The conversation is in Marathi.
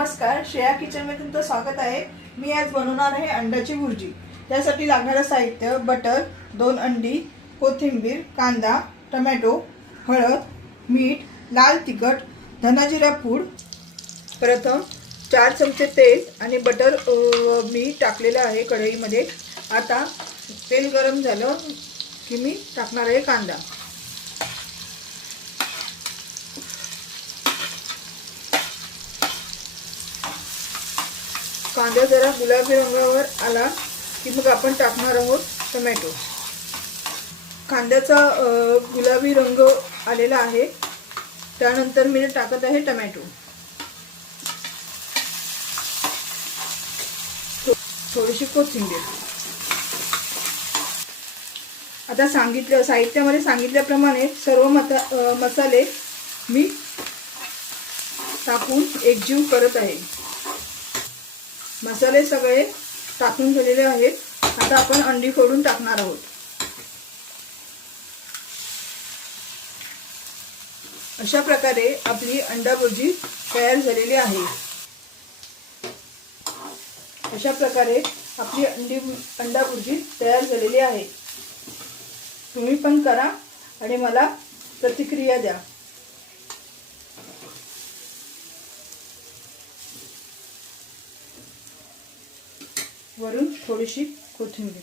नमस्कार, श्रेया किचन मध्ये तुमचं स्वागत आहे। मी आज बनवणार आहे अंड्याची भुर्जी। त्यासाठी लागणारे साहित्य: बटर, 2 अंडी, कोथिंबीर, कांदा, टोमॅटो, हळद, मीठ, लाल तिखट, धना जिरा पूड। प्रथम 4 चमचे तेल आणि बटर मी टाकलेलं आहे कढईमध्ये। आता तेल गरम झालं की मी टाकणार आहे कांदा। कांदा जरा गुलाबी रंगावर आला की मग आपण टाकणार आहोत टोमॅटो। कांद्याचा गुलाबी रंग आलेला आहे, त्यानंतर मी टाकत आहे टोमॅटो। थोडीशी कोथिंबीर। आता साहित्यामध्ये सांगितल्याप्रमाणे सर्व मसाले मी टाकून एकजीव करत आहे। मसाले सगळे टाकून झालेले आहेत। आता आपण अंडी फोडून टाकणार आहोत। अशा प्रकारे आपली अंडा भुर्जी तयार झालेली आहे। अशा प्रकारे आपली अंडा भुर्जी तयार झालेली आहे। तुम्ही पण करा आणि मला प्रतिक्रिया द्या। वरून थोडीशी कोथिंबीर।